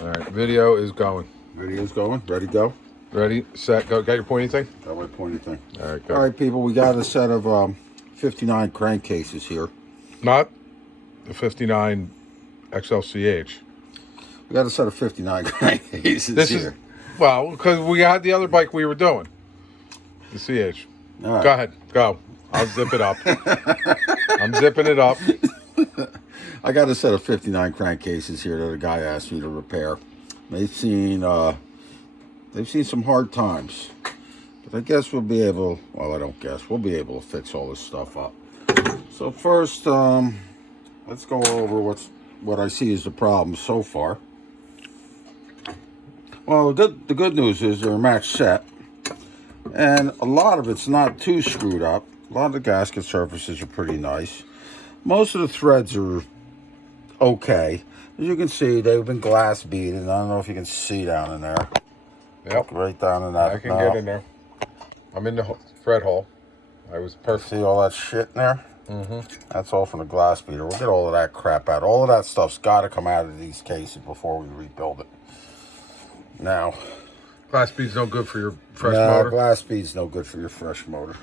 All right, video is going. Video's going. Ready, go. Ready, set, go. Got your pointy thing? Got my pointy thing. All right, go. All right, people, we got a set of 59 crankcases here. Not the 59 XLCH. We got a set of 59 crankcases here. Well, because we had the other bike we were doing, the CH. All right. Go ahead, go. I'll zip it up. I'm zipping it up. I got a set of 59 crankcases here that a guy asked me to repair. They've seen some hard times, but I guess we'll be able. Well, I don't guess we'll be able to fix all this stuff up. So first, let's go over what I see as the problem so far. Well, the good news is they're a match set, and a lot of it's not too screwed up. A lot of the gasket surfaces are pretty nice. Most of the threads are okay. As you can see, they've been glass beaded. I don't know if you can see down in there. Yep. Right down in that. I can get in there. I'm in the thread hole. I was perfect. See all that shit in there? Mm-hmm. That's all from the glass beater. We'll get all of that crap out. All of that stuff's got to come out of these cases before we rebuild it. Now, Glass bead's no good for your fresh motor? Glass bead's no good for your fresh motor.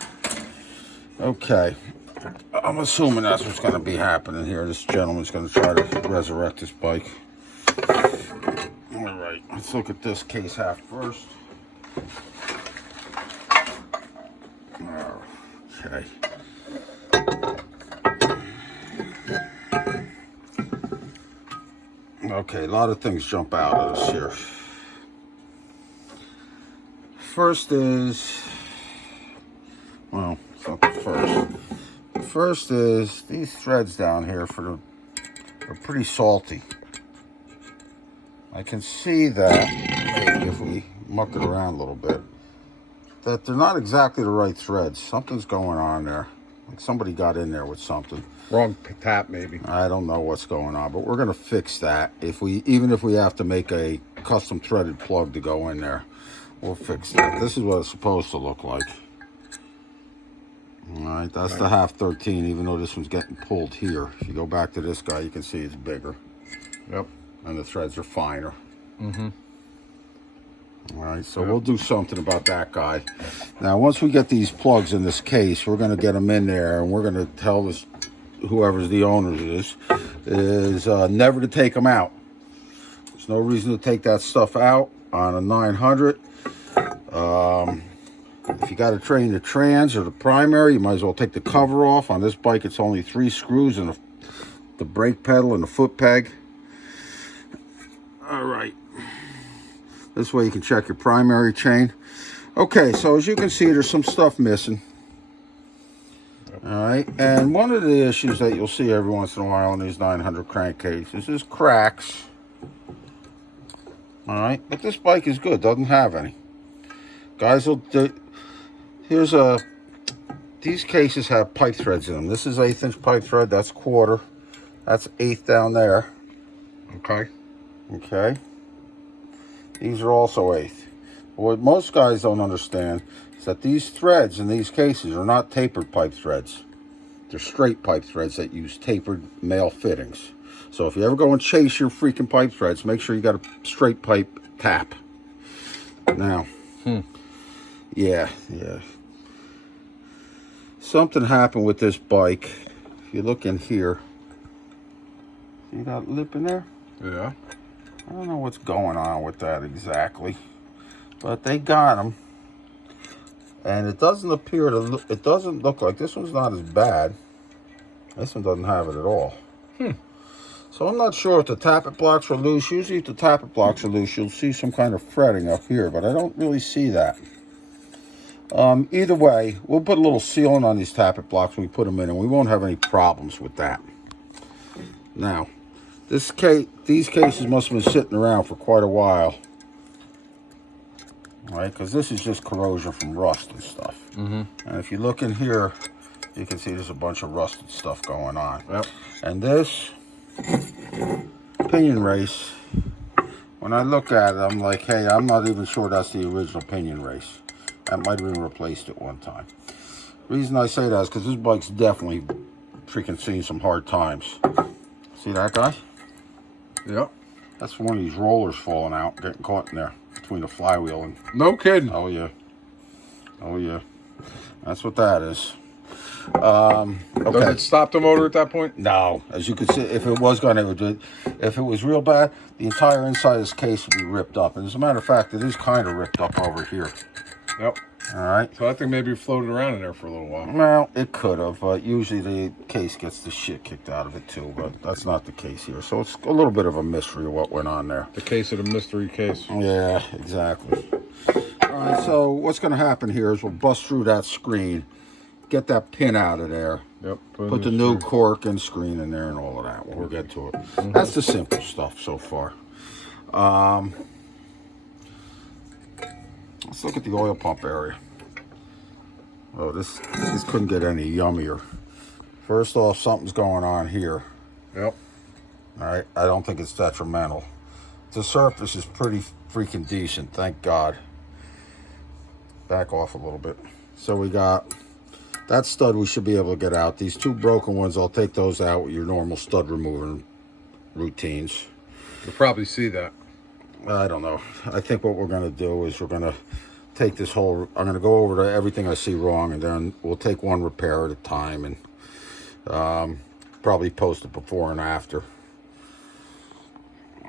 Okay. I'm assuming that's what's going to be happening here. This gentleman's going to try to resurrect this bike. All right, let's look at this case half first. Okay. Okay, a lot of things jump out of this here. First is, well, it's not the first. The first is these threads down here are pretty salty. I can see that, maybe if we muck it around a little bit, that they're not exactly the right threads. Something's going on there. Like somebody got in there with something. Wrong tap, maybe. I don't know what's going on, but we're going to fix that. Even if we have to make a custom threaded plug to go in there, we'll fix that. This is what it's supposed to look like. All right, that's the half 13, even though this one's getting pulled here. If you go back to this guy, you can see it's bigger. Yep. And the threads are finer. Mm-hmm. All right, so we'll do something about that guy. Now, once we get these plugs in this case, we're going to get them in there, and we're going to tell this, whoever's the owner of this, is never to take them out. There's no reason to take that stuff out on a 900. If you got to train the trans or the primary, you might as well take the cover off. On this bike, it's only 3 screws and the brake pedal and the foot peg. All right. This way you can check your primary chain. Okay, so as you can see, there's some stuff missing. All right, and one of the issues that you'll see every once in a while on these 900 crankcases is cracks. All right, but this bike is good, doesn't have any. Guys, these cases have pipe threads in them. This is 1/8" pipe thread, that's 1/4. That's 1/8 down there. Okay. Okay. These are also 1/8. What most guys don't understand is that these threads in these cases are not tapered pipe threads. They're straight pipe threads that use tapered male fittings. So if you ever go and chase your freaking pipe threads, make sure you got a straight pipe tap. Now, yeah. Something happened with this bike. If you look in here, see that lip in there? Yeah. I don't know what's going on with that exactly, but they got them, and it doesn't appear to look, it doesn't look like this one's not as bad. This one doesn't have it at all. So I'm not sure if the tappet blocks are loose. Usually if the tappet blocks are loose, you'll see some kind of fretting up here, but I don't really see that. Either way, we'll put a little sealant on these tappet blocks when we put them in, and we won't have any problems with that. Now, these cases must have been sitting around for quite a while, right? Because this is just corrosion from rust and stuff. And if you look in here, you can see there's a bunch of rusted stuff going on. Yep. And this pinion race, when I look at it, I'm like, hey, I'm not even sure that's the original pinion race. That might have been replaced at one time. The reason I say that is because this bike's definitely freaking seen some hard times. See that guy? Yep. That's one of these rollers falling out, getting caught in there between the flywheel and... No kidding. Oh, yeah. Oh, yeah. That's what that is. Okay. Does it stop the motor at that point? No. As you can see, if it was going to... If it was real bad, the entire inside of this case would be ripped up. And as a matter of fact, it is kind of ripped up over here. Yep. All right. So I think maybe it floated around in there for a little while. Well, it could have, but usually the case gets the shit kicked out of it too, but that's not the case here. So it's a little bit of a mystery of what went on there. The case of the mystery case. Yeah, exactly. All right, so what's going to happen here is we'll bust through that screen, get that pin out of there, Yep. put the new cork and screen in there and all of that. We'll get to it. That's the simple stuff so far. Let's look at the oil pump area. Oh, this couldn't get any yummier. First off, something's going on here. Yep. All right, I don't think it's detrimental. The surface is pretty freaking decent, thank God. Back off a little bit. So we got that stud we should be able to get out. These two broken ones, I'll take those out with your normal stud removing routines. You'll probably see that. I don't know. I think what we're going to do is we're going to take this whole... I'm going to go over to everything I see wrong, and then we'll take one repair at a time and probably post it before and after.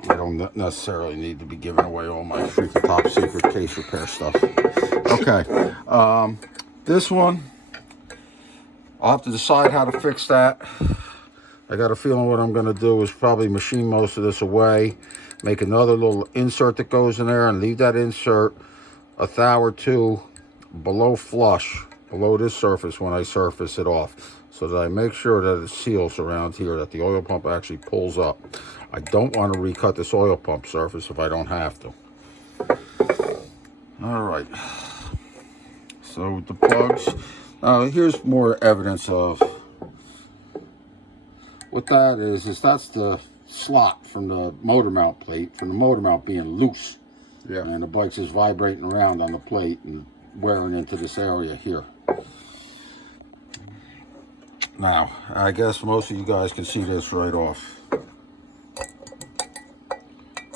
I don't necessarily need to be giving away all my freaking top secret case repair stuff. Okay. This one, I'll have to decide how to fix that. I got a feeling what I'm going to do is probably machine most of this away, make another little insert that goes in there, and leave that insert a thou or two below flush, below this surface when I surface it off, so that I make sure that it seals around here, that the oil pump actually pulls up. I don't want to recut this oil pump surface if I don't have to. All right. So the plugs. Here's more evidence of what that is that's the slot from the motor mount plate, from the motor mount being loose. Yeah. And the bike's just vibrating around on the plate and wearing into this area here. Now, I guess most of you guys can see this right off.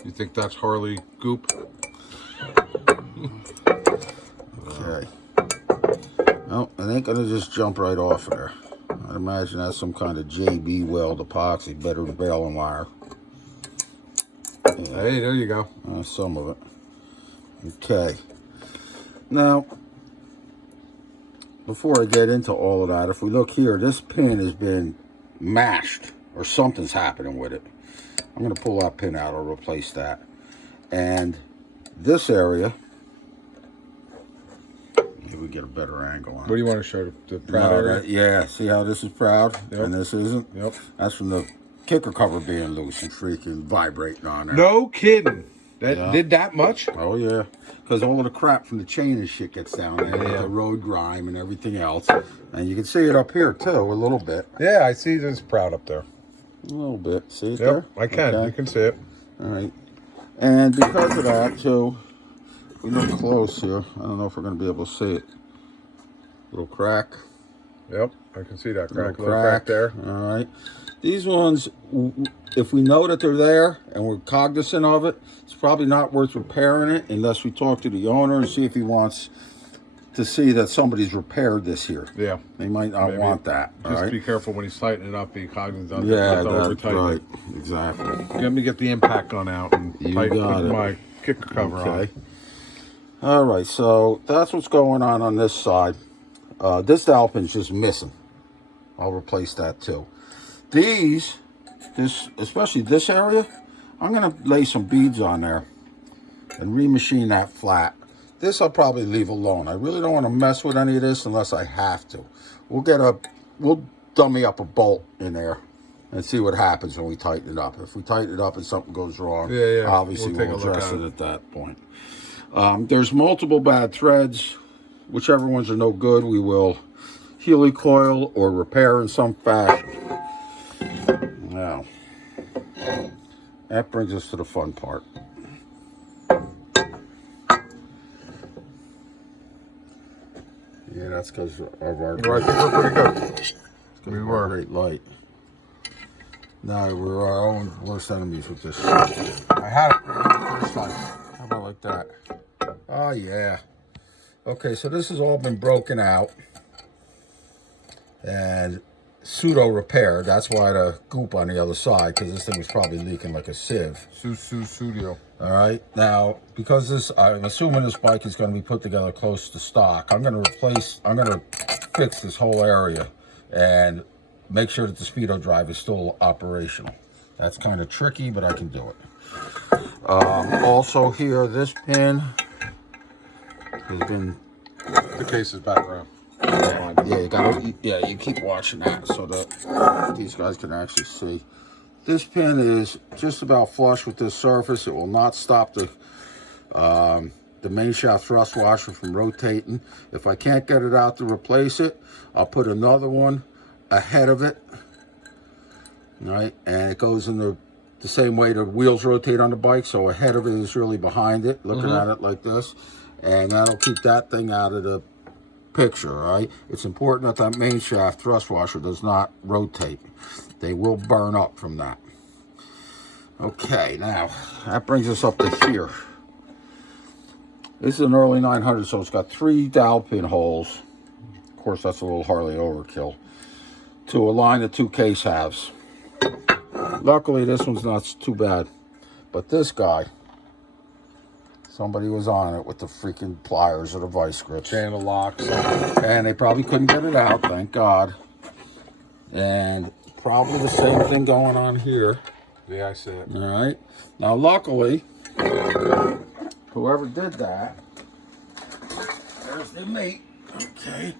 You think that's Harley goop? Okay. No, it ain't gonna just jump right off of there. I'd imagine that's some kind of JB weld epoxy, better than baling wire. Yeah. Hey, there you go. Some of it. Okay. Now, before I get into all of that, if we look here, this pin has been mashed, or something's happening with it. I'm going to pull that pin out or replace that. And this area, maybe we get a better angle on it. What do you want to show? The proud area? Yeah, see how this is proud and this isn't? Yep. That's from the kicker cover being loose and freaking vibrating on there. No kidding. That did that much? Oh, yeah. Because all of the crap from the chain and shit gets down there. The road grime and everything else. And you can see it up here, too, a little bit. Yeah, I see this proud up there. A little bit. See it there? I can. Okay. You can see it. All right. And because of that, too, we look close here. I don't know if we're going to be able to see it. Little crack. Yep, I can see that crack. Little crack there. All right. These ones, if we know that they're there and we're cognizant of it, it's probably not worth repairing it unless we talk to the owner and see if he wants to see that somebody's repaired this here. Yeah. They might not want that. Just be careful when he's tightening it up, be cognizant. Yeah, that's right. Exactly. Let me get the impact gun out and put my kicker cover on. All right, so that's what's going on this side. This dowel pin's just missing. I'll replace that too. Especially this area, I'm going to lay some beads on there and remachine that flat. This I'll probably leave alone. I really don't want to mess with any of this unless I have to. We'll dummy up a bolt in there and see what happens when we tighten it up. If we tighten it up and something goes wrong, obviously we'll address it at that point. There's multiple bad threads. Whichever ones are no good, we will helicoil or repair in some fashion. Now, that brings us to the fun part. Yeah, that's because of our... I think we're pretty good. We were. Great light. No, we're our own worst enemies with this. I had it the first time. How about like that? Oh, yeah. Okay, so this has all been broken out and pseudo repaired. That's why the goop on the other side, because this thing was probably leaking like a sieve. Studio. All right, now because this, I'm assuming this bike is going to be put together close to stock. I'm going to fix this whole area and make sure that the Speedo drive is still operational. That's kind of tricky, but I can do it. Also here, this pin has been. The case is back around. Yeah, you keep watching that so that these guys can actually see. This pin is just about flush with this surface. It will not stop the main shaft thrust washer from rotating. If I can't get it out to replace it, I'll put another one ahead of it. All right, and it goes in the same way the wheels rotate on the bike, so ahead of it is really behind it, looking at it like this, and that'll keep that thing out of the picture. All right, it's important that main shaft thrust washer does not rotate. They will burn up from that. Okay, now that brings us up to here. This is an early 900, so it's got 3 dowel pin holes. Of course, that's a little Harley overkill to align the 2 case halves. Luckily, this one's not too bad, but this guy, somebody was on it with the freaking pliers or the vice grips. Channel locks. And they probably couldn't get it out, thank God. And probably the same thing going on here. Yeah, I see it. All right. Now, luckily, whoever did that, there's the mate. Okay.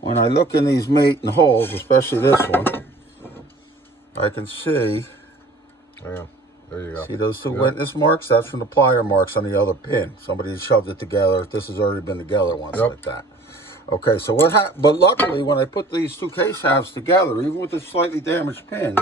When I look in these mating holes, especially this one, I can see. Yeah, there you go. See those 2 witness marks? That's from the plier marks on the other pin. Somebody shoved it together. This has already been together once like that. Okay, so what happened? But luckily, when I put these 2 case halves together, even with the slightly damaged pins,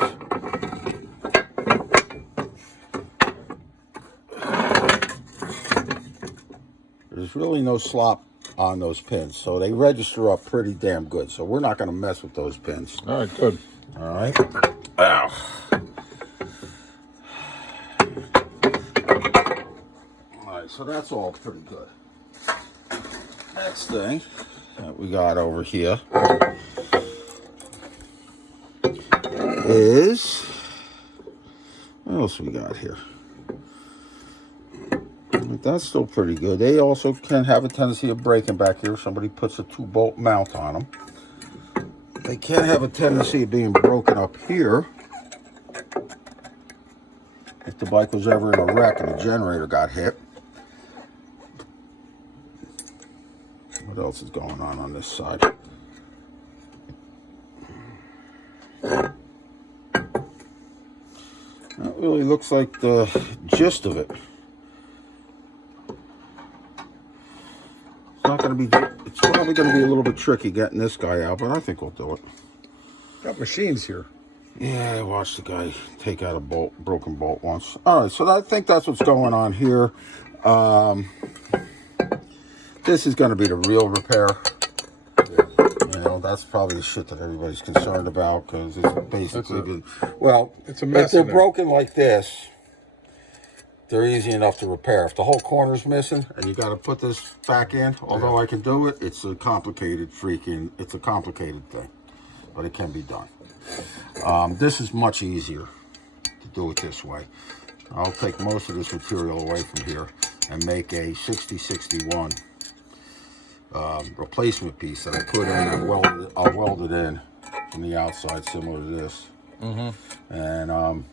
there's really no slop on those pins, so they register up pretty damn good. So we're not going to mess with those pins. All right, good. All right. Ow. All right, so that's all pretty good. Next thing that we got over here is, what else we got here? That's still pretty good. They also can have a tendency of breaking back here if somebody puts a 2-bolt mount on them. They can have a tendency of being broken up here if the bike was ever in a wreck and the generator got hit. What else is going on this side? That really looks like the gist of it. It's probably going to be a little bit tricky getting this guy out, but I think we'll do it. Got machines here. Yeah, I watched the guy take out a broken bolt once. All right, so I think that's what's going on here. This is going to be the real repair. You know, that's probably the shit that everybody's concerned about, because it's basically been, well, it's a mess. If they're broken like this, they're easy enough to repair. If the whole corner's missing and you got to put this back in, although I can do it, it's a complicated thing, but it can be done. This is much easier to do it this way. I'll take most of this material away from here and make a 6061 replacement piece that I put in and I'll weld it in from the outside, similar to this. And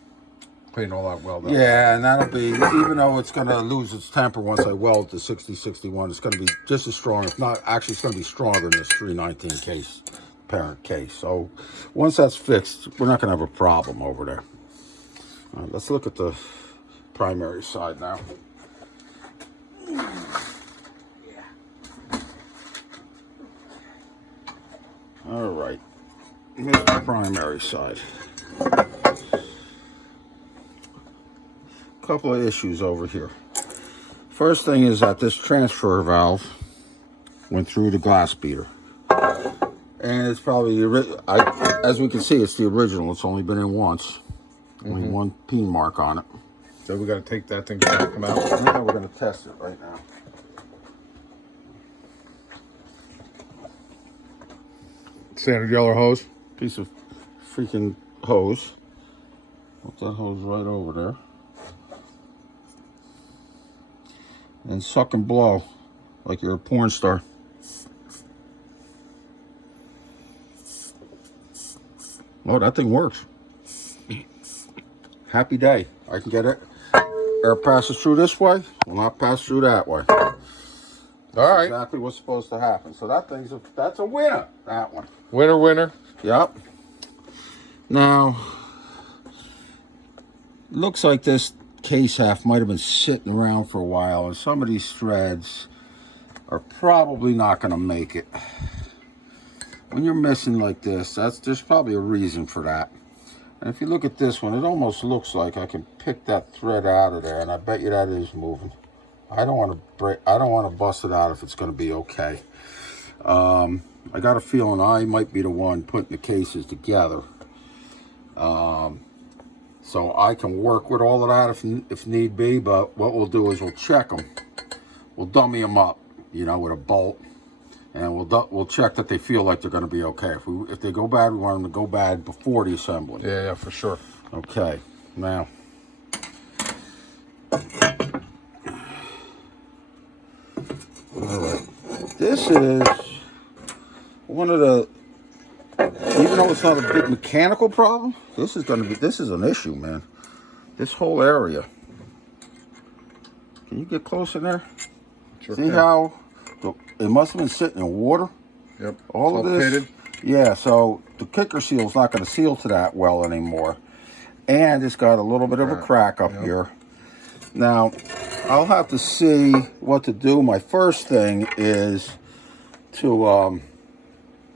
clean all that weld up. yeah, and that'll be, even though it's going to lose its temper once I weld the 6061, it's going to be just as strong, if not, actually it's going to be stronger than this 319 case, parent case. So once that's fixed, we're not going to have a problem over there. All right, let's look at the primary side now. All right, here's the primary side. Couple of issues over here. First thing is that this transfer valve went through the glass beater. And it's probably as we can see, it's the original. It's only been in once. Only one peen mark on it. So we got to take that thing to come out. Now we're going to test it right now. Standard yellow hose. Piece of freaking hose. Put that hose right over there. And suck and blow like you're a porn star. Oh, that thing works. Happy day. I can get it. Air passes through this way, will not pass through that way. All right. Exactly what's supposed to happen. So that's a winner, that one. Winner, winner. Yep. Now, looks like this case half might have been sitting around for a while, and some of these threads are probably not going to make it. When you're missing like this, there's probably a reason for that. And if you look at this one, it almost looks like I can pick that thread out of there, and I bet you that is moving. I don't want to bust it out if it's going to be okay. I got a feeling I might be the one putting the cases together. So I can work with all of that if need be, but what we'll do is we'll check them. We'll dummy them up, you know, with a bolt. And we'll check that they feel like they're going to be okay. If they go bad, we want them to go bad before the assembly. Yeah, for sure. Okay, now. All right. This is one of the, even though it's not a big mechanical problem, this is an issue, man. This whole area. Can you get close in there? Sure. See how it must have been sitting in water? Yep. All of this. Pitted. Yeah, so the kicker seal is not going to seal to that well anymore. And it's got a little bit of a crack up here. Now, I'll have to see what to do. My first thing is to,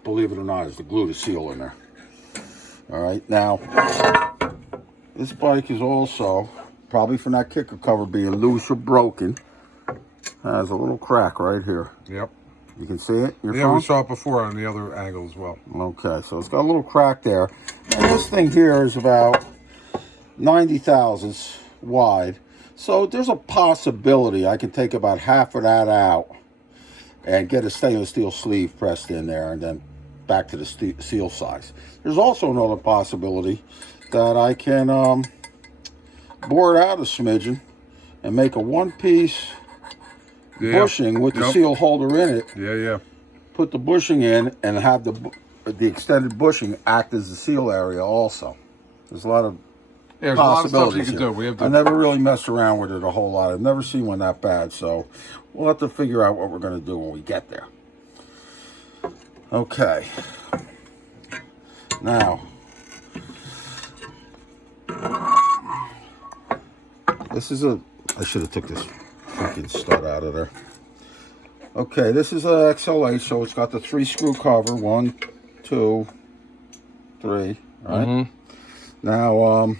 believe it or not, is to glue the seal in there. All right, now, this bike is also, probably from that kicker cover being loose or broken, has a little crack right here. Yep. You can see it? Yeah, we saw it before on the other angle as well. Okay, so it's got a little crack there. And this thing here is about 90 thousandths wide. So there's a possibility I can take about half of that out and get a stainless steel sleeve pressed in there and then back to the seal size. There's also another possibility that I can bore it out a smidgen and make a one-piece bushing with the seal holder in it. Yeah. Put the bushing in and have the extended bushing act as the seal area also. There's a lot of There's possibilities a lot of stuff you can do. I never really messed around with it a whole lot. I've never seen one that bad, so we'll have to figure out what we're going to do when we get there. Okay. Now, this is I should have took this freaking stud out of there. Okay, this is a XLH, so it's got the 3-screw cover. 1, 2, 3. Right. Now,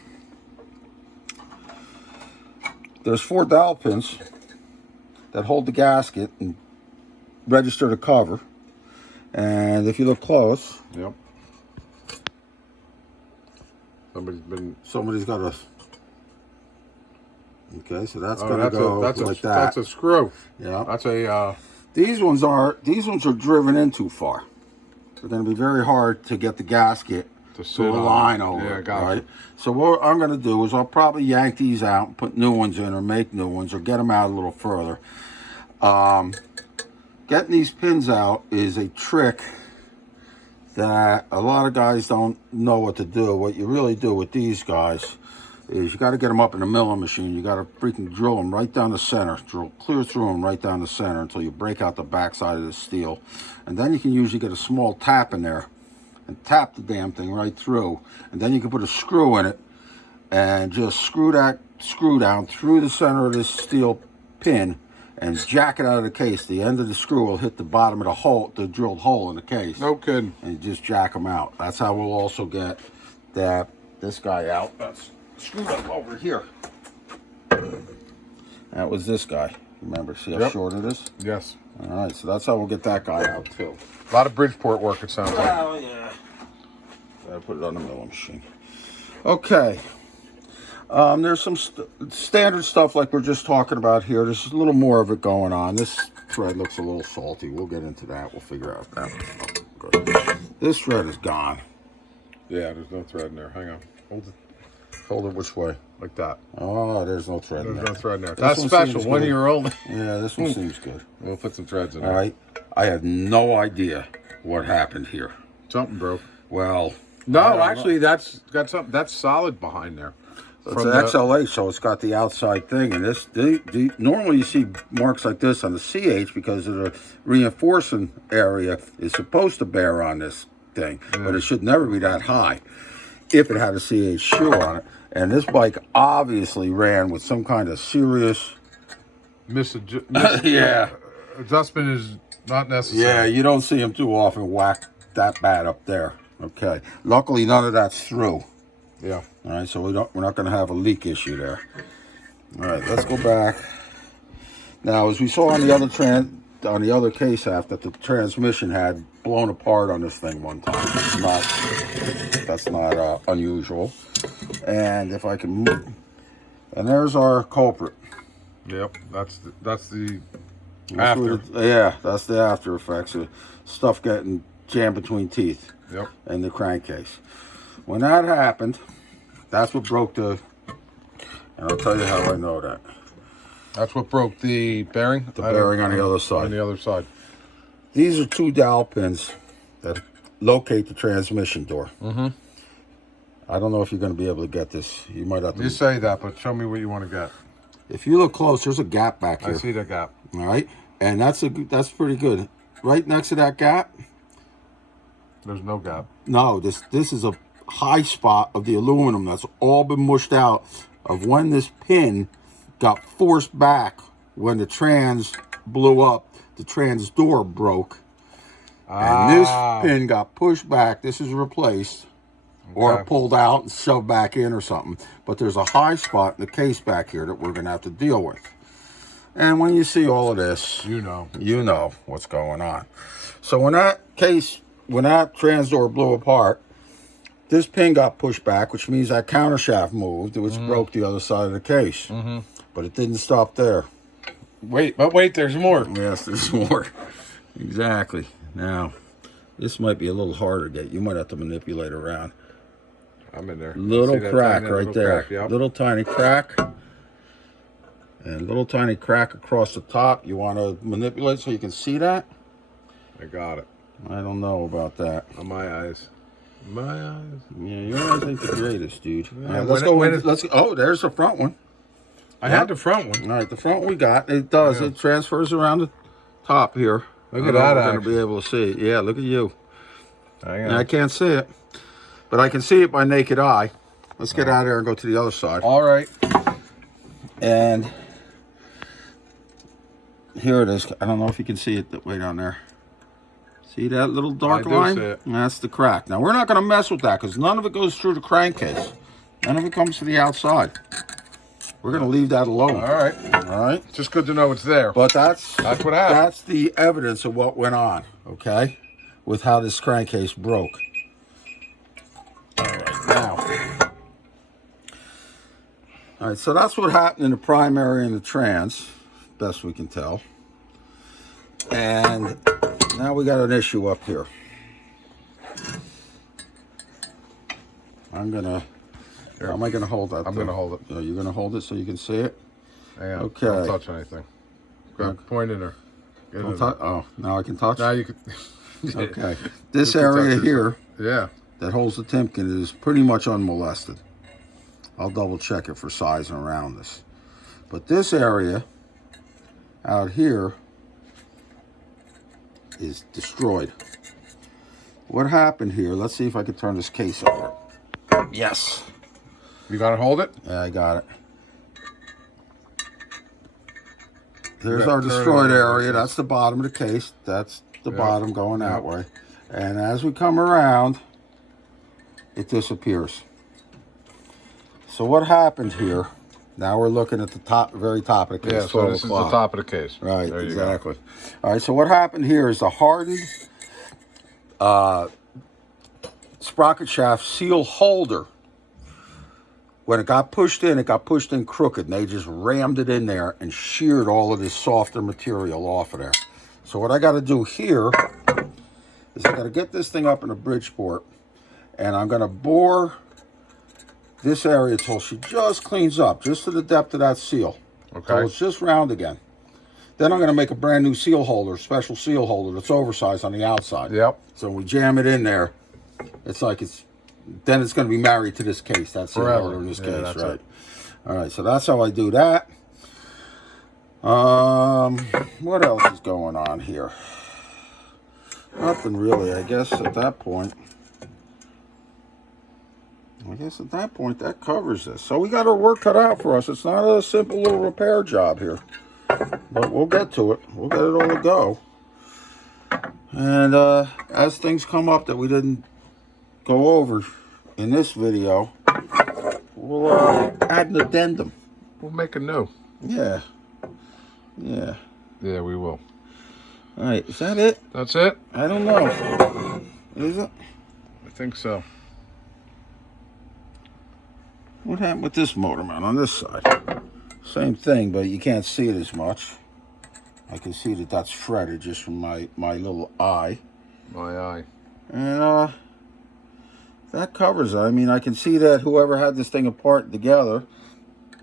there's 4 dowel pins that hold the gasket and register the cover. And if you look close, Yep. somebody's got a. Okay, so that's gonna go like that. That's a screw. Yeah. That's a. These ones are driven in too far. They're going to be very hard to get the gasket to align over. Yeah, got right? it. So what I'm going to do is I'll probably yank these out and put new ones in or make new ones or get them out a little further. Getting these pins out is a trick that a lot of guys don't know what to do. What you really do with these guys is you got to get them up in the milling machine. You got to freaking drill them right down the center, drill clear through them right down the center until you break out the backside of the steel. And then you can usually get a small tap in there and tap the damn thing right through. And then you can put a screw in it and just screw that screw down through the center of this steel pin and jack it out of the case. The end of the screw will hit the bottom of the hole, the drilled hole in the case. No kidding. And you just jack them out. That's how we'll also get this guy out. That's screwed up over here. That was this guy. Remember, see how short it is? Yes. All right, so that's how we'll get that guy out too. A lot of Bridgeport work, it sounds like. Oh yeah. Gotta put it on the milling machine. Okay. There's some standard stuff like we're just talking about here. There's a little more of it going on. This thread looks a little salty. We'll get into that. We'll figure out that. Oh, good. This thread is gone. Yeah, there's no thread in there. Hang on. Hold it which way? Like that. Oh, there's no thread in There's there. no thread in there. This That's one special. seems 1 good. year old. Yeah, this one seems good. We'll put some threads in All there. right. I have no idea what happened here. Something broke. Well, No, actually, that's got something. That's solid behind there. it's an XLH, so it's got the outside thing. And this, normally you see marks like this on the CH because of the reinforcing area is supposed to bear on this thing, but it should never be that high if it had a CH shoe on it. And this bike obviously ran with some kind of serious yeah. Adjustment is not necessary. Yeah, you don't see them too often whack that bad up there. Okay. Luckily, none of that's through. Yeah. All right, so we're not going to have a leak issue there. All right, let's go back. Now, as we saw on the other case half, that the transmission had blown apart on this thing one time. That's not unusual. And if I can move, and there's our culprit. Yep. That's the after. Yeah, that's the after effects of stuff getting jammed between teeth. Yep. And the crankcase. When that happened, that's what broke the. And I'll tell you how I know that. That's what broke the bearing. The bearing on the other side. On the other side. These are 2 dowel pins that locate the transmission door. Mm-hmm. I don't know if you're going to be able to get this. You might have to. You say that, but show me what you want to get. If you look close, there's a gap back here. I see the gap. All right, and that's pretty good. Right next to that gap. There's no gap. No, this is a high spot of the aluminum that's all been mushed out of when this pin got forced back when the trans blew up. The trans door broke. And this pin got pushed back. This is replaced. Or pulled out and shoved back in or something. But there's a high spot in the case back here that we're going to have to deal with. And when you see all of this, you know what's going on. So when that trans door blew apart, this pin got pushed back, which means that counter shaft moved, which broke the other side of the case. Mm-hmm. But it didn't stop there. Wait, there's more. Yes, there's more. Exactly. Now, this might be a little harder to get. You might have to manipulate around. I'm in there. Little crack right there. Crack, yep. Little tiny crack. And little tiny crack across the top. You want to manipulate so you can see that? I got it. I don't know about that. On my eyes. My eyes. Yeah, your eyes ain't the greatest, dude. Yeah, All right, let's go. Oh, there's the front one. I had the front one. All right, the front one we got. It does. Yeah. It transfers around the top here. Look at that. I'm going to be able to see it. Yeah, look at you. I can't see it. But I can see it by naked eye. Let's get out of there and go to the other side. All right. And here it is. I don't know if you can see it way down there. See that little dark line? See it. That's the crack. Now, we're not going to mess with that because none of it goes through the crankcase. None of it comes to the outside. We're going to leave that alone. All right. All right? It's just good to know it's there. But that's what happened. That's the evidence of what went on, okay? With how this crankcase broke. All right, now. All right, so that's what happened in the primary and the trans, best we can tell. And now we got an issue up here. How am I gonna hold that? I'm gonna hold it. You're gonna hold it so you can see it? Hang on. Okay. Don't touch anything. Go point in there. Oh, now I can touch? Now you can. Okay. This area here that holds the Timken is pretty much unmolested. I'll double check it for size and roundness. But this area out here is destroyed. What happened here? Let's see if I can turn this case over. Yes. You gotta hold it? Yeah, I got it. There's our destroyed area. That's the bottom of the case. That's the bottom going that way. And as we come around, it disappears. So what happened here Now we're looking at the top, very top of the case. Yeah, so this is the top of the case. Right, there exactly. All right, so what happened here is the hardened sprocket shaft seal holder. When it got pushed in crooked, and they just rammed it in there and sheared all of this softer material off of there. So what I got to do here is I got to get this thing up in a Bridgeport, and I'm going to bore this area till she just cleans up, just to the depth of that seal. Okay. So it's just round again. Then I'm going to make a brand new seal holder, special seal holder that's oversized on the outside. Yep. So when we jam it in there, it's like then it's going to be married to this case. That's the order in this case, right? It. All right, so that's how I do that. What else is going on here? Nothing really, I guess, at that point. That covers this. So we got our work cut out for us. It's not a simple little repair job here. But we'll get to it. We'll get it all to go. And as things come up that we didn't go over in this video, we'll add an addendum. We'll make a new. Yeah. Yeah. Yeah, we will. All right, is that it? That's it? I don't know. Is it? I think so. What happened with this motor mount on this side? Same thing, but you can't see it as much. I can see that that's shredded just from my little eye. My eye. And that covers it. I mean, I can see that whoever had this thing apart together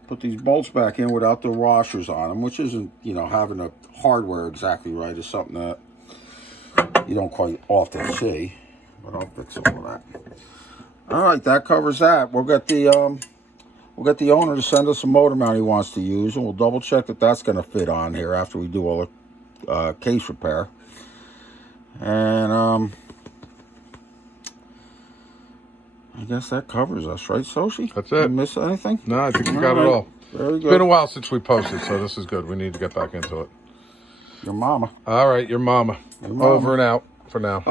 put these bolts back in without the washers on them, which isn't, you know, having the hardware exactly right is something that you don't quite often see. But I'll fix all of that. All right, that covers that. We'll get the owner to send us a motor mount he wants to use, and we'll double check that that's going to fit on here after we do all the case repair. And I guess that covers us, right, Soshi? That's it. Did I miss anything? No, I think we got it all. Very good. It's been a while since we posted, so this is good. We need to get back into it. Your mama. All right, your mama. Your mama. Over and out for now.